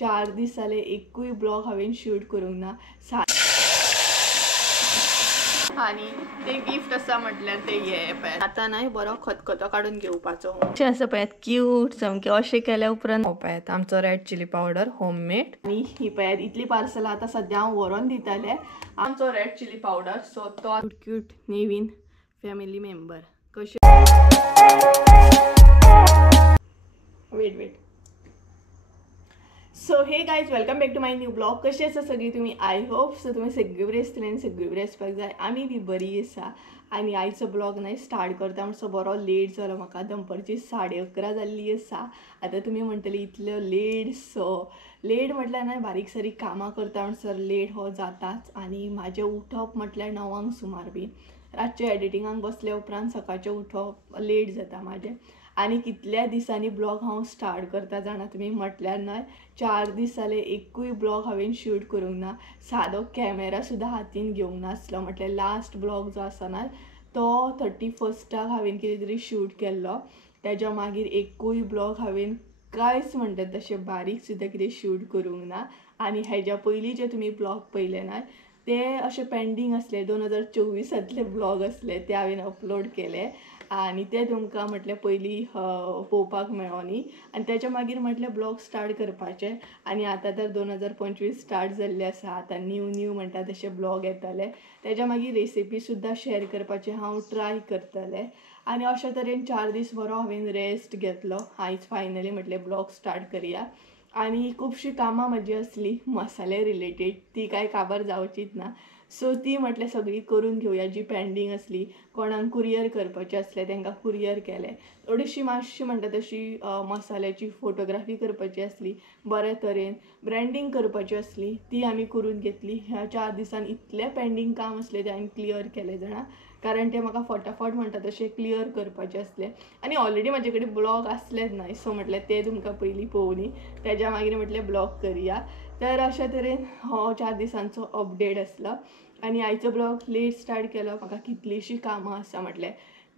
4 दीस जाले एकूय ब्लॉग हांवें शूट करूंक ना आणि ते गिफ्ट असा म्हटल्यार ते हे पळय आता नाही बरो खतखतो काढून घेवपाचो अशें आसा पळयात क्यूट सामकें अशें केल्या उपरांत पळयात आमचो रेड चिली पावडर होममेड आणि ही पळयात इतली पार्सलां आता सध्या हांव व्हरोन दितालें आमचो रेड चिली पावडर सो तो क्यूट नेवीन फॅमिली मेंबर कशें wait so hey guys welcome back to my new blog कशी आसा सगळी तुम्ही आय होप सो तुम्ही सगळी बरी आसतली आनी सगळी बरी आसपाक जाय आमी बी बरी आसा आनी आयचो ब्लॉग नाही स्टार्ट करता म्हणसो बरो लेट जालो म्हाका दनपारची 11:30 जाल्ली आसा आता तुम्ही म्हणटली इतलो लेट सो लेट म्हटल्यार नाही बारीक सारीक कामां करता म्हणसर लेट हो जाताच आनी म्हाजें उठप म्हटल्यार 9 सुमार बी रातचे एडिटिंगाक बसले उपरांत सकाळचें उठप लेट जाता म्हाजें आनी कितल्या दिसांनी ब्लॉग हांव स्टार्ट करता जाणा तुमी म्हटल्यार न्हय 4 दीस जाले एकूय ब्लॉग हांवें शूट करूंक ना सादो कॅमेरा सुद्दां हातीन घेवंक नासलो म्हटल्यार लास्ट ब्लॉग जो आसा ना तो 31 हांवें कितें तरी शूट केल्लो तेज्या मागीर एकूय ब्लॉग हांवें कांयच म्हणटात तशें बारीक सुद्दां कितें शूट करूंक ना आनी हेज्या पयलीं जे तुमी ब्लॉग पयले ना ते अशें पेंडींग आसले 2024 ब्लॉग आसले ते हांवें अपलोड केले आनी ते तुमकां म्हटल्यार पयलीं पळोवपाक मेळोनी आनी तेच्या मागीर म्हटल्यार ब्लॉग स्टार्ट करपाचे आनी आतां तर 2025 स्टार्ट जाल्ले आसा आतां न्यू म्हणटा तशे ब्लॉग येतले तेच्या मागीर रेसिपी सुद्दां शेअर करपाचे हांव ट्राय करतलें आनी अशे तरेन 4 दीस बरो हांवें रेस्ट घेतलो आयज फायनली म्हटलें ब्लॉग स्टार्ट करया आनी खुबशीं कामां म्हजी आसली मसाले रिलेटेड ती कांय काबार जावचीच ना सो ती म्हटल्यार सगळी करून घेवया जी पेंडींग आसली कोणाक कुरियर करपाचें आसलें तांकां कुरियर केलें थोडीशी मातशी म्हणटा तशी मसाल्याची फोटोग्राफी करपाची आसली बरे तरेन ब्रँडींग करपाची आसली ती आमी करून घेतली ह्या 4 दिसान इतलें पेंडींग काम आसलें तें हांवें क्लियर केलें जाणा कारण ते म्हाका फटाफट म्हणटा तशें क्लियर करपाचें आसलें आनी ऑलरेडी म्हाजे कडेन ब्लॉग आसलेच न्हय सो म्हटल्यार ते तुमकां पयलीं पळोवनी तेज्या मागीर म्हटल्यार ब्लॉग करया तर अशा तरेन हो 4 दिसांचो अपडेट आसलो आनी आयचो ब्लॉग लेट स्टार्ट केलो म्हाका कितलीशीं कामां आसा म्हटल्यार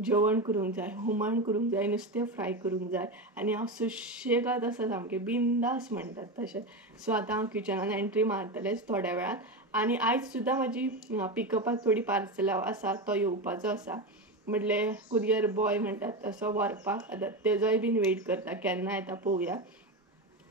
जेवण करूंक जाय हुमण करूंक जाय नुस्तें फ्राय करूंक जाय आनी हांव सुशेगाद आसा सामकें बिंदास म्हणटात तशें सो आतां हांव किचनान एंट्री मारतलेंच थोड्या वेळान आनी आयज सुद्दां म्हाजी पिकअपाक थोडी पार्सलां आसा तो येवपाचो आसा म्हटल्यार कुरियर बॉय म्हणटात तसो व्हरपाक आतां तेजोय बीन वेट करता केन्ना येता पळोवया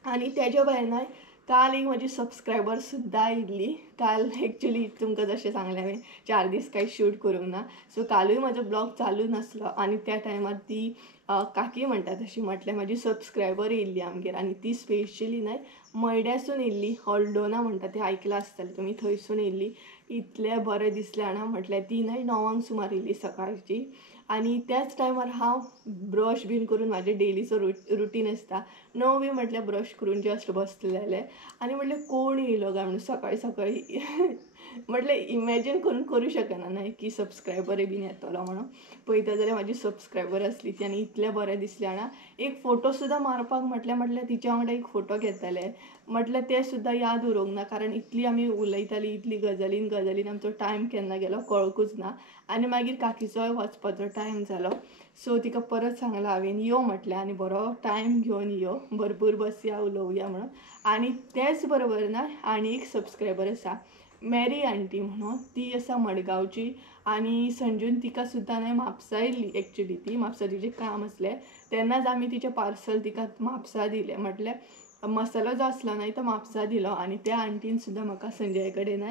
आनी तेज्या भायर न्हय काल एक म्हजी सबस्क्रायबर सुद्दां आयिल्ली काल एक्चुली तुमकां जशें सांगलें हांवें 4 दीस कांय शूट करूंक ना सो कालूय म्हजो ब्लॉग चालू नासलो आनी त्या टायमार ती काकी म्हणटा तशी म्हटल्यार म्हाजी सबस्क्रायबर येयल्ली आमगेर आनी ती स्पेशली न्हय मयड्यासून येयल्ली हॉल्डोना म्हणटा तें आयकलां आसतलें तुमी थंयसून येयल्ली इतलें बरें दिसलें जाणा म्हटल्यार ती न्हय 9 सुमार येयल्ली सकाळची आनी त्याच टायमार हांव ब्रश बीन करून म्हाजें डेलीचो रुटीन आसता 9 बी म्हटल्यार ब्रश करून जस्ट बसलेलें आनी म्हटल्यार कोण येयलो काय म्हणून सकाळी सकाळी म्हटल्यार इमॅजीन करून करूं शकना न्हय की सबस्क्रायबर बीन येतलो म्हणून पळयता जाल्यार म्हाजी सबस्क्रायबर आसली ती आनी इतलें बरें दिसलें जाणा एक फोटो सुद्दां मारपाक म्हटल्यार तिच्या वांगडा एक फोटो घेतले म्हटल्यार ते सुद्दां याद उरूंक ना कारण इतली आमी उलयतालीं इतली गजालीन आमचो टायम केन्ना गेलो कळकूच ना आनी मागीर काकीचोय वचपाचो टायम जालो सो तिका परत सांगलां हांवें यो म्हटलें आनी बरो टायम घेवन यो भरपूर बसया उलोवया म्हणून आनी तेच बरोबर ना आनी एक सबस्क्रायबर आसा मॅरी आंटी म्हणून ती आसा मडगांवची आनी संजून तिका सुद्दां न्हय म्हापसा येयल्ली एक्चुली ती म्हापसा तिचें काम आसलें तेन्नाच आमी तिचें पार्सल तिका म्हापसा दिलें म्हटल्यार मसालो जो आसलो न्हय तो म्हापसा दिलो आनी त्या आंटीन सुद्दां म्हाका संजय कडेन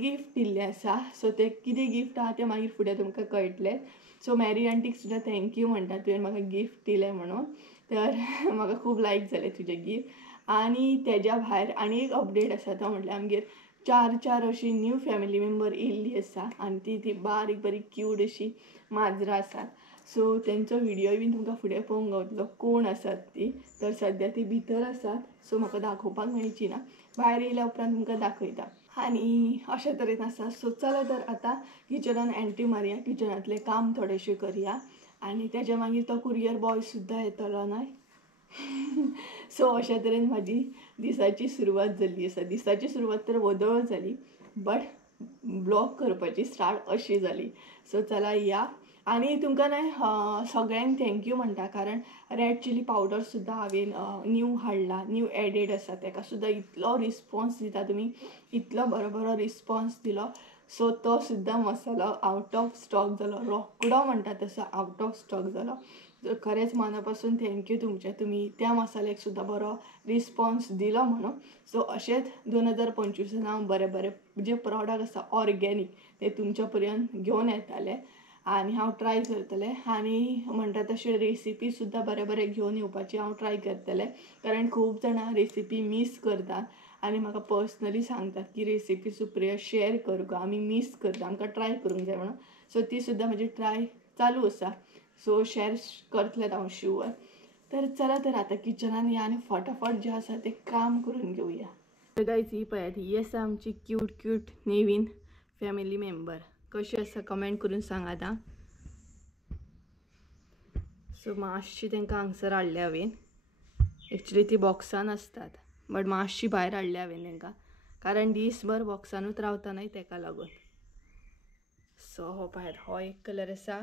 गिफ्ट दिल्लें आसा सो तें कितें गिफ्ट आहा तें मागीर फुडें तुमकां कळटलें सो मॅरी आंटीक सुद्दां थँक्यू म्हणटा तुवें म्हाका गिफ्ट दिलें म्हणून तर म्हाका खूब लायक जालें तुजें गिफ्ट आनी तेज्या भायर आनी एक अपडेट आसा तो म्हटल्यार आमगेर 4 अशी न्यू फॅमिली मेंबर येयल्ली आसा आनी ती बारीक क्यूट अशी माजरां आसात सो तेंचो व्हिडियोय बीन तुमकां फुडें पळोवंक गावतलो कोण आसात ती तर सद्या ती भितर आसात सो म्हाका दाखोवपाक मेळची ना भायर येयल्या उपरांत तुमकां दाखयता आनी अशा तरेन आसा सो चला तर आतां किचनान एंट्री मारया किचनांतलें काम थोडेंशें करया आनी तेज्या मागीर तो कुरियर बॉय सुद्दां येतलो न्हय सो अशा तरेन म्हाजी दिसाची सुरवात जाल्ली आसा दिसाची सुरवात तर वदळ जाली बट ब्लॉग करपाची स्टार्ट अशी जाली सो चला या आणि तुमकां न्हय सगळ्यांक थँक्यू म्हणटा, कारण रेड चिली पावडर सुद्दां हांवें न्यू हाडला, न्यू एडेड आसा, ताका सुद्दां इतलो रिस्पॉन्स दिता तुमी, इतलो बरो बरो रिस्पॉन्स दिलो. सो तो सुद्दां मसालो आउट ऑफ स्टॉक जालो, रोकडो म्हणटा तसो आउट ऑफ स्टॉक जालो. खरेंच मनापासून थँक्यू तुमचे, तुमी त्या मसाल्याक सुद्दां बरो रिस्पॉन्स दिलो म्हणून. सो अशेंच 2025 हांव बरे बरे जे प्रॉडक्ट आसा ऑर्गेनीक ते तुमच्या पर्यंत घेवन येताले आनी हांव ट्राय करतलें. आनी म्हणटा तशें रेसिपी सुद्दां बरे बरे घेवन येवपाची हांव ट्राय करतलें, कारण खूब जाणां रेसिपी मिस करतात आनी म्हाका पर्सनली सांगतात की रेसिपी सुप्रिया शेअर कर गो, आमी मिस करता, आमकां ट्राय करूंक जाय म्हणून. सो ती सुद्दां म्हजी ट्राय चालू आसा, सो शेअर करतलें हांव शुअर. तर चला तर आता किचनान या आनी फटाफट जे आसा ते काम करून घेवया. तर गायज ही पळयात, ही आसा आमची क्यूट क्यूट नेवीन फॅमिली मेंबर. कशी आसा कमेंट करून सांगात आं. सो मातशी तांकां हांगसर हाडले हांवें, एक्चुली ती बॉक्सान आसतात बट मातशी भायर हाडले हांवें तांकां, कारण दिसभर बॉक्सानूच रावता न्हय ताका लागून. सो हो पळयात, हो एक कलर आसा,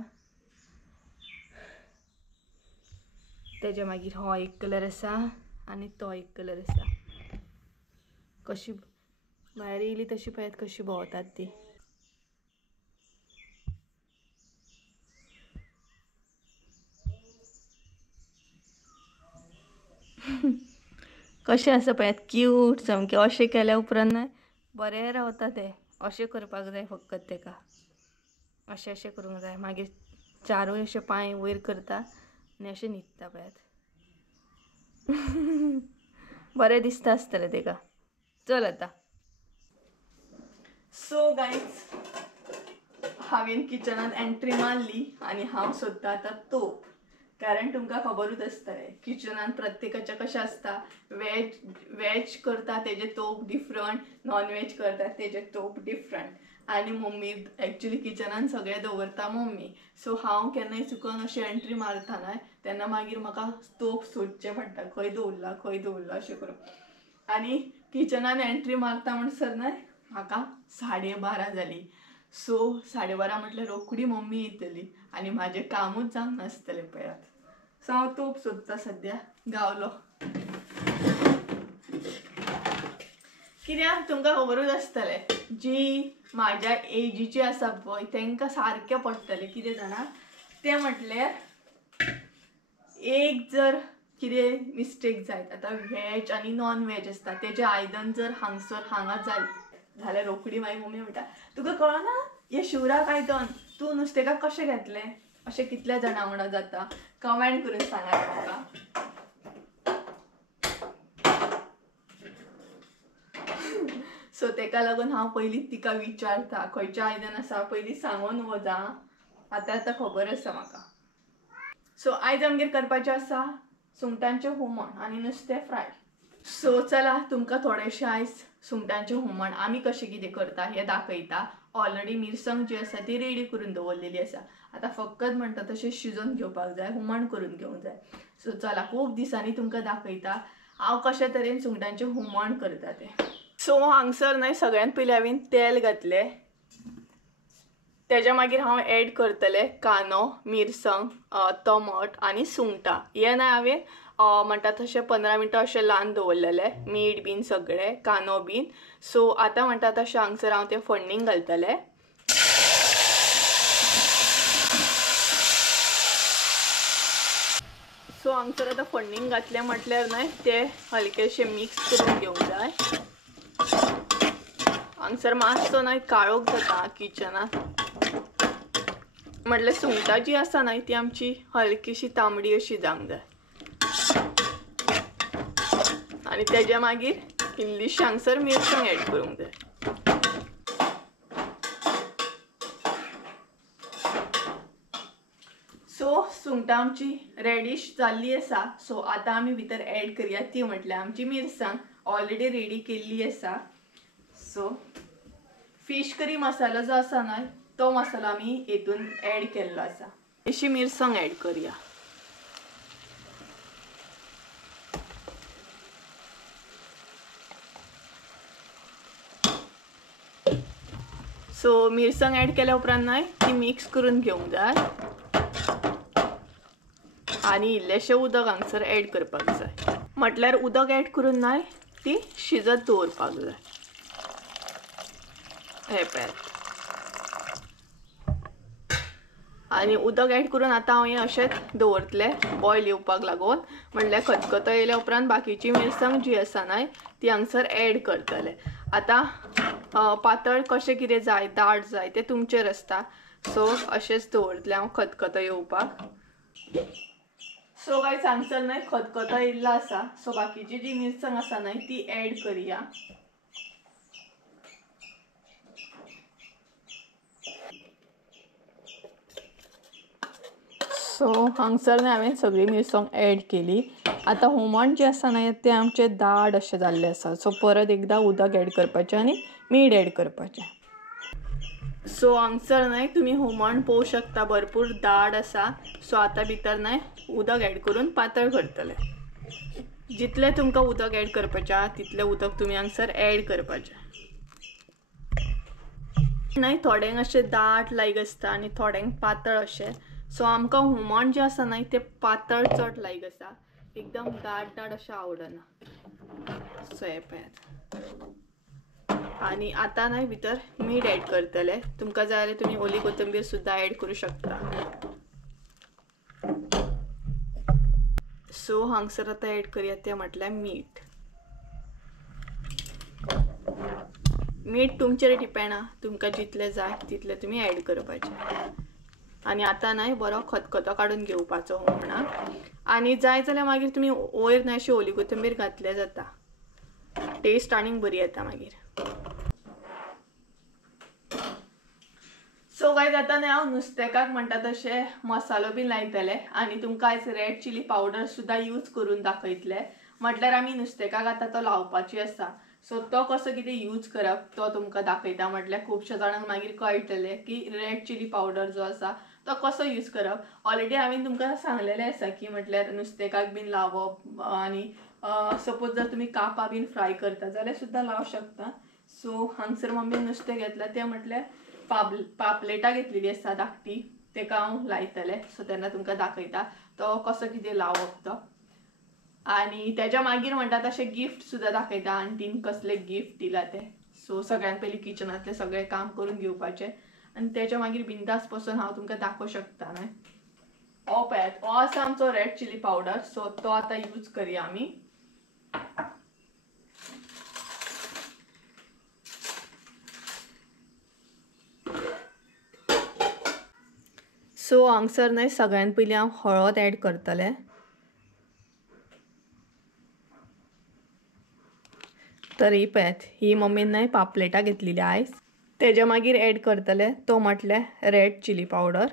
तेज्या मागीर हो एक कलर आसा आनी तो एक कलर आसा. कशी भायर येयली तशी पळयात कशी भोंवतात ती. कशें आसा पळयात, क्यूट सामकें. अशें केल्या उपरांत न्हय बरें रावता ते. अशें करपाक जाय फकत ताका, अशें अशें करूंक जाय. मागीर चारूय अशे पांय वयर करता आनी अशें न्हिदता पळयात. बरें दिसता आसतलें ताका. चल आतां. सो गायज हांवें किचनान एंट्री मारली आनी हांव सोदता आतां तोप, कारण तुमकां खबरूच आसतलें किचनान प्रत्येकाचें कशें आसता. वेज करता तेजे तोप डिफरंट, नॉन वेज करता तेजे तोप डिफरंट. आनी मम्मी एक्चुली किचनान सगळें दवरता मम्मी. सो हांव केन्नाय चुकून अशें एंट्री मारता न्हय तेन्ना मागीर म्हाका तोप सोदचें पडटा, खंय दवरला अशें करून. आनी किचनान एंट्री मारता म्हणसर न्हय म्हाका 12:30 जाली. सो 12:30 म्हटल्यार रोखडी मम्मी येतली आनी म्हाजें कामूच जावंक नासतलें पळयात. सो हांव तोप सोदता सद्या, गावलो. कित्याक तुमकां खबरूच आसतलें, जी म्हाज्या एजीची आसा पळय तांकां सारकें पडटलें. कितें जाणा तें म्हटल्यार एक जर कितें मिस्टेक जायत, आतां वेज आनी नॉन वेज आसता तेजें आयदन जर हांगा जायत जाल्यार रोखडी मागीर मम्मी म्हणटा तुका कळना हें शिवराक आयदन, तूं नुस्तेकाक कशें घेतलें. अशें कितल्या जाणां वांगडा जाता, कमेंट करून सांगात म्हाका. सो ताका लागून हांव पयलींच तिका विचारता खंयचें आयदन आसा पयलीं सांगून वचा, आतां खबर आसा म्हाका. सो आयज आमगेर करपाचें आसा सुंगटांचें हुमण आनी नुस्तें फ्राय. सो चला तुमकां थोडेशें आयज सुंगटांचें हुमण आमी कशें कितें करता हें दाखयता. ऑलरेडी मिरसांग जी आसा ती रेडी करून दवरलेली आसा, आतां फकत म्हणटा तशें शिजोवन घेवपाक जाय, हुमण करून घेवंक जाय. सो चला खूब दिसांनी तुमकां दाखयता हांव कशे तरेन सुंगटांचें हुमण करता तें. सो हांगसर न्हय सगळ्यांत पयलीं हांवें तेल घातलें, तेज्या मागीर हांव एड करतलें कांदो, मिरसांग, टमाट आनी सुंगटां. हें न्हय हांवें म्हणटा तशें 15 मिनटां अशें ल्हान दवरलेलें, मीठ बीन सगळें, कांदो बीन. सो आतां म्हणटा तशें हांगसर हांव तें फोडणीक घालतलें. सो हांगसर आतां फोडणीक घातलें म्हटल्यार न्हय तें हलकेशें मिक्स करून घेवंक जाय. हांगसर मातसो न्हय काळोख जाता किचनात, म्हटल्यार सुंगटां जी आसा न्हय ती आमची हलकीशी तांबडी अशी जावंक जाय. आनी तेज्या मागीर इल्लीशी हांगसर मिरसांग एड करूंक जाय. सो सुंगटां आमची रेडीश जाल्ली आसा. सो आतां आमी भितर एड करया ती म्हटल्यार आमची मिरसांग ऑलरेडी रेडी केल्ली आसा. सो फिश करी मसालो जो आसा न्हय तो मसालो आमी हेतून एड केल्लो आसा. अशी मिरसांग एड करया. सो मिरसांग एड केल्या उपरांत न्हय ती मिक्स करून घेवंक जाय. आणि इल्लेशें उदक हांगसर ऍड करपाक जाय. म्हटल्यार उदक ऍड करून न्हय ती शिजत दवरपाक जाय. हे पळयात. आणि उदक ऍड करून आतां हांव हें अशेंच दवरतलें बॉयल येवपाक लागून. म्हणल्यार खतखतो येयल्या उपरांत बाकीची मिरसांग जी आसा न्हय ती हांगसर ऍड करतलें. आतां पातळ कशें कितें जाय दाट जाय तें तुमचेर आसता. सो अशेंच दवरतलें हांव खतखतो येवपाक. सो गायज हांगसर न्हय खतखतो येयल्लो आसा. सो बाकीची जी मिरसांग आसा न्हय ती ऍड करया. सो हांगसर न्हय हांवें सगळी मिरसांग ऍड केली. आतां हुमण जें आसा न्हय तें आमचें दाट अशें जाल्लें आसा. सो परत एकदां उदक ऍड करपाचें आनी मीठ ऍड करपाचें. सो हांगसर न्हय तुमी हुमण पळोवं शकता भरपूर दाट आसा. सो आतां भितर न्हय उदक ऍड करून पातळ करतलें. जितलें तुमकां उदक ऍड करपाचें आसा तितलें उदक तुमी हांगसर ऍड करपाचें. न्हय थोड्यांक अशें दाट लायक आसता आनी थोड्यांक पातळ अशें. सो आमकां हुमण जें आसा न्हय तें पातळ चड लायक आसा. एकदम दाट अशें आवडना. सो हें पळयात. आनी आतां न्हय भितर मीठ ऍड करतलें. तुमकां जाय जाल्यार तुमी ओली कोथंबीर सुद्दां ऍड करूं शकता. सो हांगसर आतां ऍड करया तें म्हटल्यार मीठ. मीठ तुमचेर डिपेंड आहा. तुमकां जितलें जाय तितलें तुमी ऍड करपाचें. आनी आतां न्हय बरो खतखतो काडून घेवपाचो हुमणाक. आनी जाय जाल्यार मागीर तुमी वयर न्हय अशी ओली कोथंबीर घातलें जाता. टेस्ट आनीक बरी येता मागीर. सो गायज आतां न्हय हांव नुस्तेकाक म्हणटा तशें मसालो बी लायतलें. आनी तुमकां आयज रेड चिली पावडर सुद्दां यूज करून दाखयतलें. म्हटल्यार आमी नुस्तेकाक आतां तो लावपाची आसा. सो तो कसो कितें यूज करप तो तुमकां दाखयता. म्हटल्यार खुबश्या जाणांक मागीर कळटलें की रेड चिली पावडर जो आसा तो कसो यूज करप. ऑलरेडी हांवें तुमकां सांगलेलें आसा की म्हटल्यार नुस्तेकाक बीन लावप. आनी सपोज जर तुमी कापां बीन फ्राय करता जाल्यार सुद्दां लावं शकता. सो हांगसर मम्मीन नुस्तें घेतलां तें म्हटल्यार पापलेटां घेतलेली आसा धाकटी. तेका हांव लायतलें. सो तेन्ना तुमकां दाखयता तो कसो कितें लावप तो. आनी तेज्या मागीर म्हणटा तशें गिफ्ट सुद्दां दाखयता. आंटीन कसले गिफ्ट दिला तें. सो सगळ्यान पयलीं किचनांतलें सगळें काम करून घेवपाचें. आनी तेज्या मागीर बिंदास पासून हांव तुमकां दाखोवं शकता न्हय. हो पळयात हो आसा आमचो रेड चिली पावडर. सो तो आतां यूज करया आमी. सो हांगसर न्हय सगळ्यान पयलीं हांव हळद ऍड करतलें. तर ही पळयात ही मम्मीन न्हय पापलेटां घेतलेली आयज. तेज्या मागीर ऍड करतलें तो म्हटल्यार रेड चिली पावडर.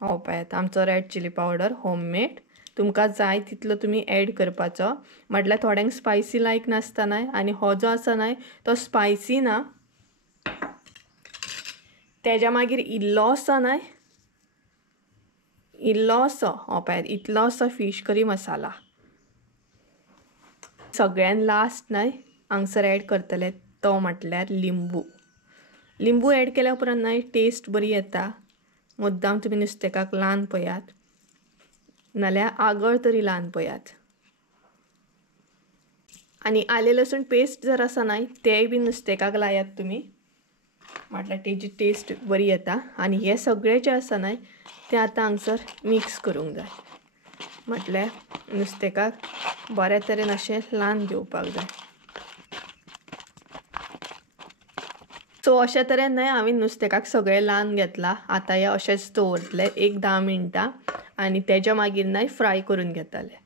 हो पळयात आमचो रेड चिली पावडर होममेड. तुमकां जाय तितलो तुमी ऍड करपाचो. म्हटल्यार थोड्यांक स्पायसी लायक नासता न्हय. आनी हो जो आसा न्हय तो स्पायसी ना. तेज्या मागीर इल्लोसो न्हय इल्लोसो हो पळयात इतलोसो फीश करी मसाला. सगळ्यान लास्ट न्हय हांगसर ऍड करतले तो म्हटल्यार लिंबू. लिंबू ऍड केल्या उपरांत न्हय टेस्ट बरी येता. मुद्दाम तुमी नुस्तेकाक लावन पळयात नाल्यार आगळ तरी लावन पळयात. आनी आले लसूण पेस्ट जर आसा न्हय तेय बी नुस्तेकाक लायात तुमी. म्हटल्यार तेजी टेस्ट बरी येता. आनी हे सगळें जें आसा न्हय तें आतां हांगसर मिक्स करूंक जाय. म्हटल्यार नुस्तेकाक बऱ्या तरेन अशें लावन घेवपाक जाय. सो अशे तरेन न्हय हांवें नुस्तेकाक सगळें लावन घेतलां. आतां हे अशेंच दवरतलें एक 10 मिनटां. आनी तेज्या मागीर न्हय फ्राय करून घेतलें.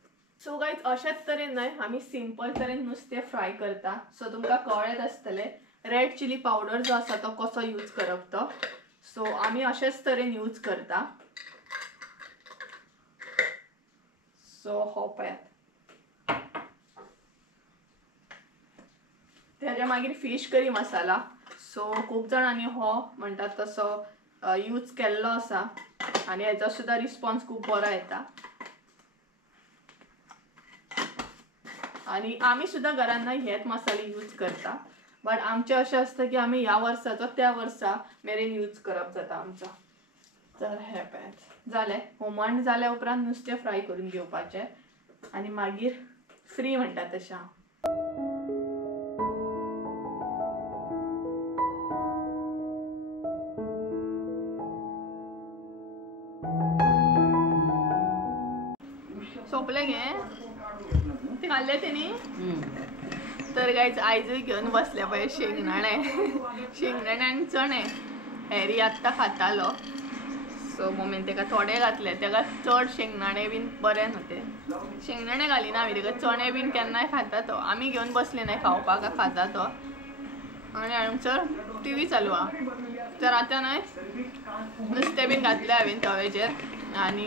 सो गायज अशेच तरेन न्हय आमी सिंपल तरेन नुस्तें फ्राय करता. सो तुमकां कळत आसतलें रेड चिली पावडर जो आसा तो कसो यूज करप तो. सो आमी अशेच तरेन यूज करता. सो हो पळयात. तेज्या मागीर फीश करी मसाला. सो खूब जाणांनी हो म्हणटात तसो यूज केल्लो आसा. आनी हेजो सुद्दां रिस्पॉन्स खूब बरो येता. आनी आमी सुद्दां घरान न्हय हेच मसाले यूज करता. बट आमचें अशें आसता की आमी ह्या वर्साचो त्या वर्सा मेरेन यूज करप जाता आमचो. तर हे पळयात जालें हुमण जाल्या उपरांत नुस्तें फ्राय करून घेवपाचें आनी मागीर फ्री म्हणटा तशें हांव. सोंपलें गे ते खाल्ले तेणी. तर गायज आयजूय घेवन बसले पळय शेंगदाणे आनी चणे. हॅरी आत्तां खातालो सो मम्मीन तेका थोडे घातले. तेका चड शेंगदाणे बीन बरे न्हू ते. शेंगदाणे घालिना आमी तेका. चणे बीन केन्नाय खाता तो. आमी घेवन बसले नाही खावपाक खाता तो. आनी हांगसर टीव्ही चालू हा. तर आतां न्हय नुस्तें बीन घातलें हांवें तवेचेर आनी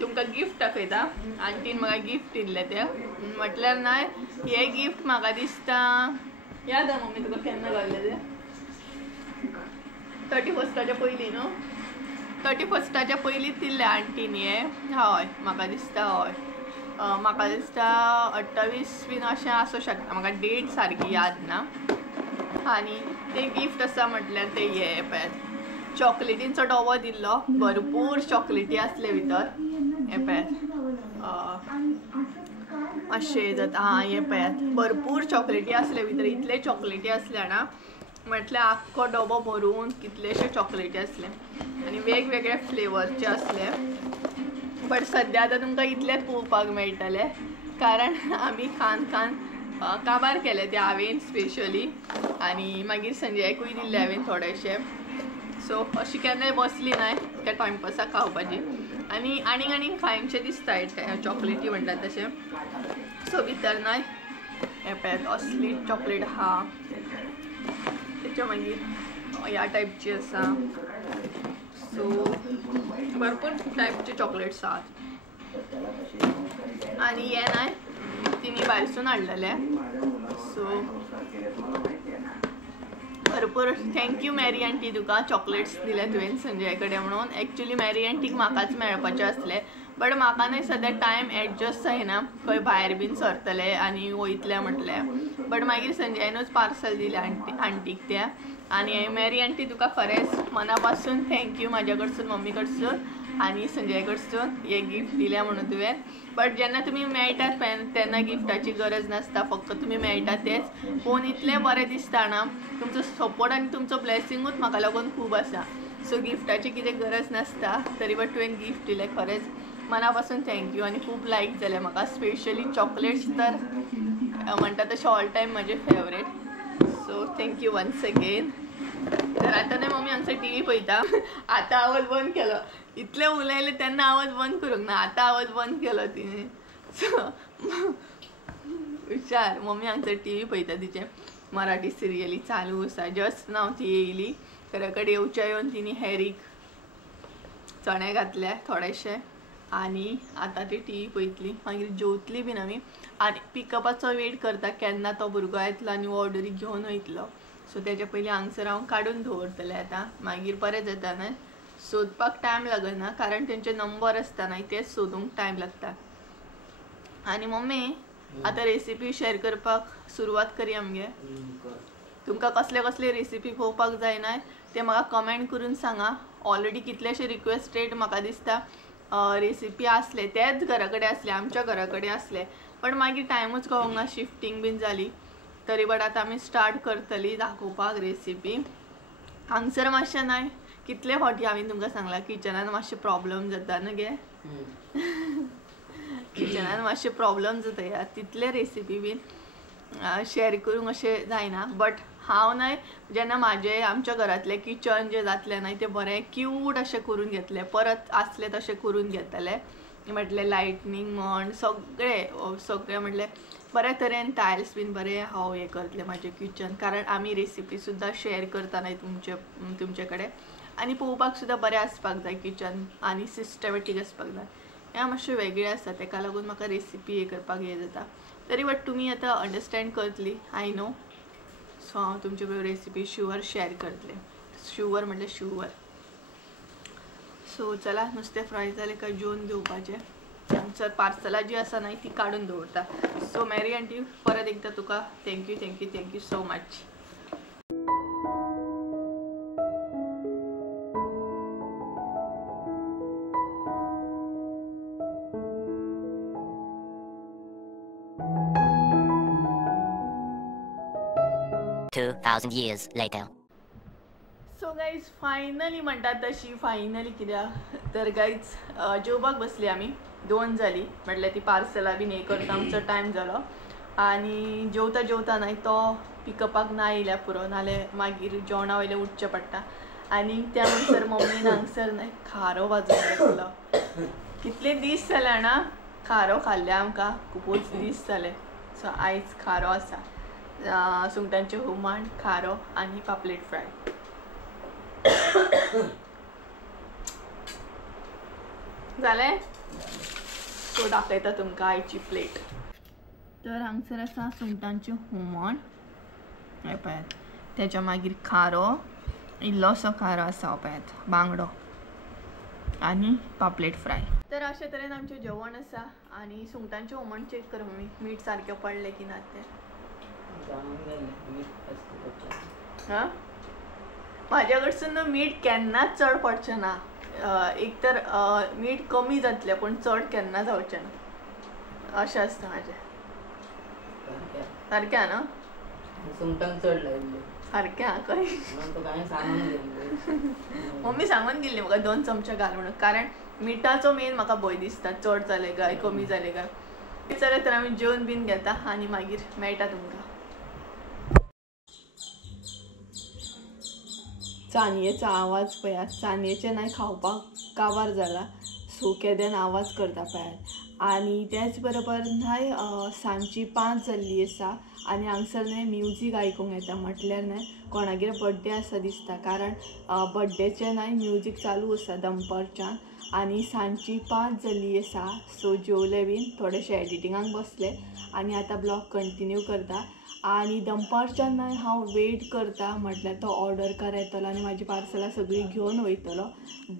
तुमकां गिफ्ट दाखयता. आंटीन म्हाका गिफ्ट दिल्लें तें म्हटल्यार न्हय हे गिफ्ट म्हाका दिसता याद हा मम्मी तुका केन्ना घाल्लें तें 31च्या पयलीं न्हू. 31च्या पयलींच दिल्लें आंटीन हे. हय म्हाका दिसता हय म्हाका दिसता 28 बीन अशें आसूं शकता. म्हाका डेट सारकी याद ना. आनी तें गिफ्ट आसा म्हटल्यार तें हे पळय चॉकलेटींचो डबो दिल्लो. भरपूर चॉकलेटी आसले भितर. हे पळयात मातशें जाता. हे पळयात भरपूर चॉकलेटी आसले भितर. इतले चॉकलेटी आसले ना म्हटल्यार आख्खो डबो भरून कितलेशे चॉकलेटी आसले आनी वेगवेगळे फ्लेवरचे आसले. बट सद्या आतां तुमकां इतलेच पळोवपाक मेळटले कारण आमी खान काबार केले ते हांवें स्पेशली आनी मागीर संजयाकूय दिल्ले हांवें थोडेशे. सो अशी केन्नाय बसली न्हय त्या टायमपासाक खावपाची आनी आनीक खावचें दिसता चॉकलेटी म्हणटा तशें. सो भितर न्हय हे पळयात असली चॉकलेट आहा. तेच्या मागीर ह्या टायपची आसा. सो भरपूर टायपचे चॉकलेट्स आहात. आनी हे न्हय तिणी भायरसून हाडलेले. सो भरपूर थँक्यू मॅरी आंटी तुका चॉकलेट्स दिले तुवें संजय कडेन म्हणून. एक्चुली मॅरी आंटीक म्हाकाच मेळपाचे आसले बट म्हाका न्हय सद्या टायम एडजस्ट जायना. खंय भायर बीन सरतले आनी वयतले म्हटलें बट मागीर संजयानूच पार्सल दिलें आंटीक त्या. आनी मॅरी आंटी तुका खरेंच मना पासून थँक्यू म्हाज्या कडसून मम्मी कडसून आनी संजय कडसून हे गिफ्ट दिलें म्हणून तुवें. बट जेन्ना तुमी मेळटात तेन्ना गिफ्टाची गरज नासता. फक्त तुमी मेळटा तेच पळोवन इतलें बरें दिसता ना. तुमचो सपोर्ट आनी तुमचो ब्लेसिंगूच म्हाका लागून खूब आसा. सो गिफ्टाची कितें गरज नासता तरी बट तुवें गिफ्ट दिलें खरेंच मना पासून थँक्यू. आनी खूब लायक जालें म्हाका स्पेशली चॉकलेट्स तर म्हणटा तशें ऑल टायम म्हाजे favourite. So thank you once again. तर आतां न्हय मम्मी हांगसर टीव्ही पळयता. आतां आवाज बंद केलो. इतलें उलयलें तेन्ना आवाज बंद करूंक ना. आतां आवाज बंद केलो तिणें. सो विचार मम्मी हांगसर टीव्ही पळयता तिचे मराठी सिरियली चालू आसा. जस्ट नाव ती येयली. घरा कडेन येवच्या येवन तिणी हॅरीक चणे घातले थोडेशे आनी आतां ती टीव्ही पळयतली. मागीर जेवतली बीन आमी आनी पिकअपाचो वेट करता केन्ना तो भुरगो येतलो आनी ऑर्डरी घेवन वयतलो. सो तेच्या पयलीं हांगसर हांव काडून दवरतलें. आतां मागीर बरें जाता न्हय सोदपाक टायम लागना कारण तेंचे नंबर आसता न्हय तेच सोदूंक टायम लागता. आनी मम्मी आतां रेसिपी शेअर करपाक सुरवात करया मगे. तुमकां कसले कसले रेसिपी पळोवपाक जाय न्हय ते म्हाका कमेंट करून सांगा. ऑलरेडी कितलेशे रिक्वेस्टेड म्हाका दिसता रेसिपी आसले तेच घरा कडेन आसले आमच्या घरा कडेन आसले पण मागीर टायमूच कळोंक ना. शिफ्टिंग बीन जाली तरी बट आतां आमी स्टार्ट करतली दाखोवपाक रेसिपी. हांगसर मातशें न्हय कितले फावटी हांवें तुमकां सांगलां किचनान मातशें प्रॉब्लम जाता न्हय गे. किचनान मातशें प्रॉब्लम जाता यार. तितले रेसिपी बीन शेअर करूंक अशें जायना. बट हांव न्हय जेन्ना म्हाजें आमच्या घरांतलें किचन जें जातलें न्हय तें बरें क्यूट अशें करून घेतलें. परत आसलें तशें करून घेतलें म्हटलें लायटनींग म्हण सगळें म्हटलें बरे तरेन टायल्स बीन बरें हांव हें करतलें म्हाजें किचन कारण आमी रेसिपी सुद्दां शेअर करता न्हय तुमचे कडेन आनी पळोवपाक सुद्दां बरें आसपाक जाय किचन आनी सिस्टमॅटीक आसपाक जाय. हें मातशें वेगळें आसा तेका लागून म्हाका रेसिपी हें करपाक हें जाता. तरी बट तुमी आतां अंडरस्टँड करतली आय नो. सो हांव तुमचे बरोबर रेसिपी शुअर शेअर करतलें. शुअर म्हणल्यार शुअर. सो चला नुस्तें फ्राय जालें काय जेवन घेवपाचें. हांगसर पार्सलां जी आसा न्हय ती काडून दवरता. सो मॅरी आंटी परत एकदां तुका thank you so much. 2,000 years later. So guys finally म्हणटात तशी फायनली कित्याक तर गाईज जेवपाक बसली आमी 2 जाली म्हटल्यार ती पार्सलां बीन हें करता आमचो टायम जालो आनी जेवता जेवता न्हय तो पिकअपाक ना येयल्या पुरो नाल्यार मागीर जेवणा वयलें उठचें पडटा आनी त्या म्हणसर मम्मीन हांगसर न्हय खारो वाजोवन घेतलो. कितले दीस जाले जाणा खारो खाल्ल्या आमकां खुबूच दीस जाले. सो आयज खारो आसा सुंगटांचें हुमण खारो आनी पापलेट फ्राय. जालें सो दाखयता तुमकां आयची प्लेट. तर हांगसर आसा सुंगटांचें हुमण हें पळयात तेच्या मागीर खारो इल्लोसो खारो आसा पळयात बांगडो आनी पापलेट फ्राय. तर अशे तरेन आमचें जेवण आसा आनी सुंगटांचें हुमण चॅक कर मम्मी मीठ सारकें पडलें की ना तें. हां म्हाज्या कडसून मीठ केन्नाच चड पडचें ना. एक तर मीठ कमी जातलें पूण चड केन्ना जावचें ना अशें आसता म्हाजें. सारकें आहा न्हू सुंगटांक चड लायिल्लें सारकें आहा खंय मम्मी सांगून गेल्ली म्हाका 2 चमचे घाल म्हणून कारण मिठाचो मेन म्हाका भंय दिसता चड जालें काय कमी जालें काय. जाल्यार तर आमी जेवन बीन घेता आनी मागीर मेळटा तुमकां. चानयेचो आवाज पळयात चानयेचें न्हय खावपाक काबार जाला सो केदें आवाज करता पळयात आनी तेच बरोबर न्हय सांजची 5 जाल्ली आसा आनी हांगसर न्हय म्युजीक आयकूंक येता म्हटल्यार न्हय कोणागेर बड्डे आसा दिसता कारण बड्डेचें न्हय म्युजीक चालू आसा दनपारच्यान आनी सांजची 5 जाल्ली आसा. सो जेवले बीन थोडेशे एडिटिंगाक बसले आनी आतां ब्लॉग कंटिन्यू करता आनी दनपारच्यान न्हय हांव वेट करता म्हटल्यार तो ऑर्डरकार येतलो आनी म्हाजी पार्सलां सगळीं घेवन वयतलो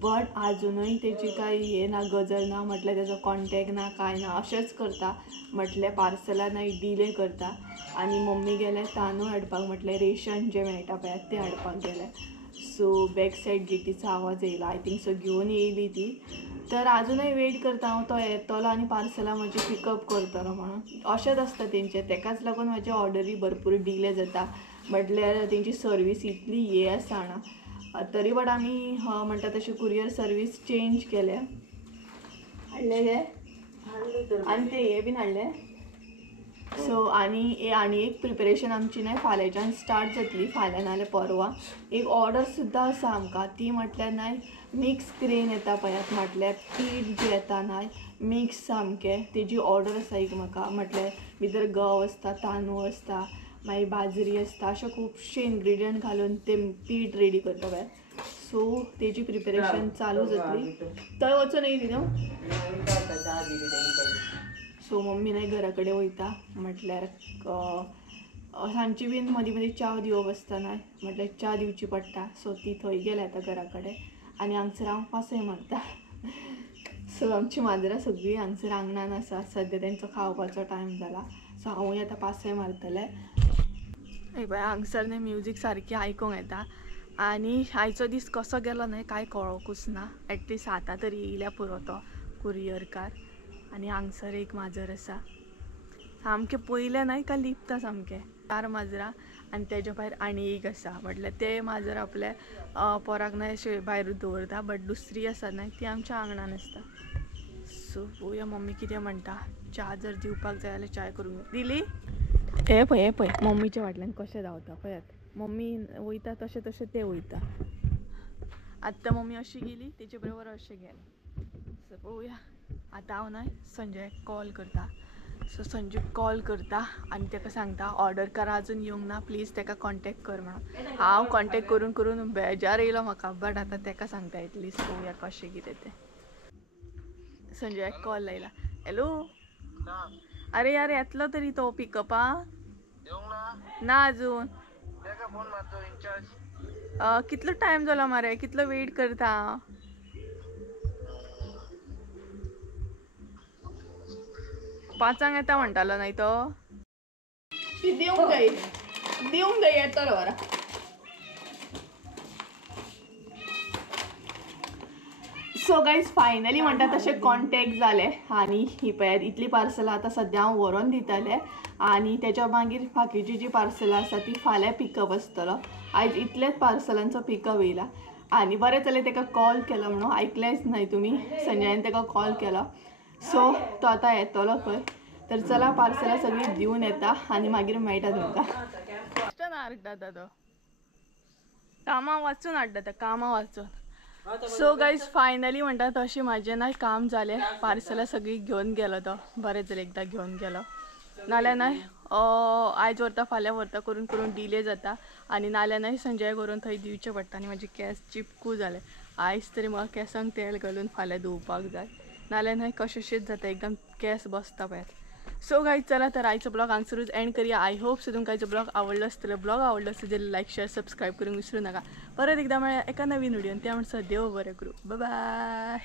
बट आजुनूय तेची कांय हें ना गजल ना म्हटल्यार तेजो कॉन्टेक्ट ना कांय ना अशेंच करता म्हटल्यार पार्सलां न्हय डिले करता आनी मम्मी गेले तांदूळ हाडपाक म्हटल्यार रेशन जें मेळटा पळय तें हाडपाक गेले. सो बॅक सायड गेटीचो आवाज येयला आय थिंक सो घेवन येयली ती. तर आजुनूय वेट करता हांव तो येतलो आनी पार्सलां म्हजी पिकअप करतलो म्हणून अशेंच आसता तेंचें तेकाच लागून म्हाजे ऑर्डरी भरपूर डिले जाता म्हटल्यार तेंची सर्वीस इतली हे आसा ना तरी बट आमी म्हणटा तशी कुरियर सर्वीस चेंज केल्या. हाडले गे आनी ते हे बीन हाडले. सो आनी एक प्रिपेरेशन आमची न्हय फाल्यांच्यान स्टार्ट जातली फाल्यां नाल्यार परवां. एक ऑर्डर सुद्दां आसा आमकां ती म्हटल्यार न्हय मिक्स ग्रेन येता पळयात म्हटल्यार पीठ जें येता न्हय मिक्स सामकें तेजी ऑर्डर आसा एक म्हाका म्हटल्यार भितर गंव आसता तांदूळ आसता मागीर बाजरी आसता अशें खुबशे इन्ग्रिडियंट घालून तें पीठ रेडी करता पळयात. सो तेजी प्रिपेरेशन चालू जातली. थंय वचून येयली न्हू. सो मम्मी न्हय घरा कडेन वयता म्हटल्यार सांजची बीन मदीं मदीं च्या दिवप आसता न्हय म्हटल्यार च्या दिवची पडटा. सो ती थंय गेल्या आतां घरा कडेन आनी हांगसर हांव पासय मारता. सो आमची माजरां सगळीं हांगसर आंगणान आसा सद्या तेंचो खावपाचो टायम जाला सो हांवूय आतां पासय मारतलें. पळय हांगसर न्हय म्युजीक सारकी आयकूंक येता आनी आयचो दीस कसो गेलो न्हय कांय कळोकूच ना. एटलिस्ट आतां तरी येयल्या पुरो तो कुरियर कार आनी हांगसर एक माजर आसा सामकें पयलें न्हय का लिपता सामकें 4 माजरां आनी तेज्या भायर आनी एक आसा म्हटल्यार ते माजर आपल्या पोराक न्हय अशें भायरूच दवरता बट दुसरी आसा न्हय ती आमच्या आंगणान आसता. सो पळोवया मम्मी कितें म्हणटा. च्या जर दिवपाक जाय जाल्यार चाय करून दिली. हे पळय मम्मीच्या फाटल्यान कशें धांवता पळयात मम्मी वयता तशें तशें ते वयता. आतां मम्मी अशी गेली तेचे बरोबर अशें गेले. सो पळोवया आतां हांव न्हय संजयाक कॉल करता. सो संजूक कॉल करता आनी ताका सांगता ऑर्डर करा अजून येवंक ना प्लीज ताका कॉन्टेक्ट कर म्हणून. हांव कॉन्टेक्ट करून करून बेजार येयलो म्हाका बट आतां ताका सांगता एटलिस्ट पळोवया कशें कितें तें. संजयाक कॉल लायला. हॅलो अरे यार येतलो तरी तो पिकअपा ना अजून कितलो टायम जालो मरे कितलो वेट करता हांव. पांचांक येता म्हणटालो न्हय तो. दिवंक जाय येतलो वरा. सो गायज फायनली म्हणटा तशें कॉन्टेक्ट जालें आनी ही पळयात इतली पार्सलां आतां सद्या हांव व्हरोन दितालें आणि त्याच्या मागीर बाकीची जी पार्सलां आसा ती फाल्यां पिकअप आसतलो. आयज इतलेच पार्सलांचो पिकअप येयला आणि बरें जालें ताका कॉल केलो म्हणून ऐकलेंच नाही तुम्ही. संजयान ताका कॉल केलो सो तो आतां येतलो खंय. तर चला पार्सलां सगळी दिवन येता आणि मागीर मेळटा तुमकां. हाडटा तो कामां वाचून हाडटा कामां वाचून. सो गायज फायनली म्हणटा तशें म्हाजें ना काम जालें. पार्सलां सगळी घेवन गेलो तो. बरें जालें एकदां घेवन गेलो नाल्यार न्हय आयज व्हरता फाल्यां व्हरता करून करून डिले जाता आनी नाल्यार न्हय संजय करून थंय दिवचें पडटा आनी म्हाजे केस चिपकू जाले. आयज तरी म्हाका केसांक तेल घालून फाल्यां धुवपाक जाय नाल्यार न्हय कशेंशीच जाता एकदम केस बसता पळय. सो गायज चला तर आयचो ब्लॉग हांगसरूच एंड करूया. आय होप सो तुमकां आयचो ब्लॉग आवडलो आसतलो. ब्लॉग आवडलो आसत जाल्यार लायक शेअर सबस्क्राईब करूंक विसरू नका. परत एकदा मेळ्या एका नवीन व्हिडिओन. त्या म्हणसर देव बरें करूं. Bye bye.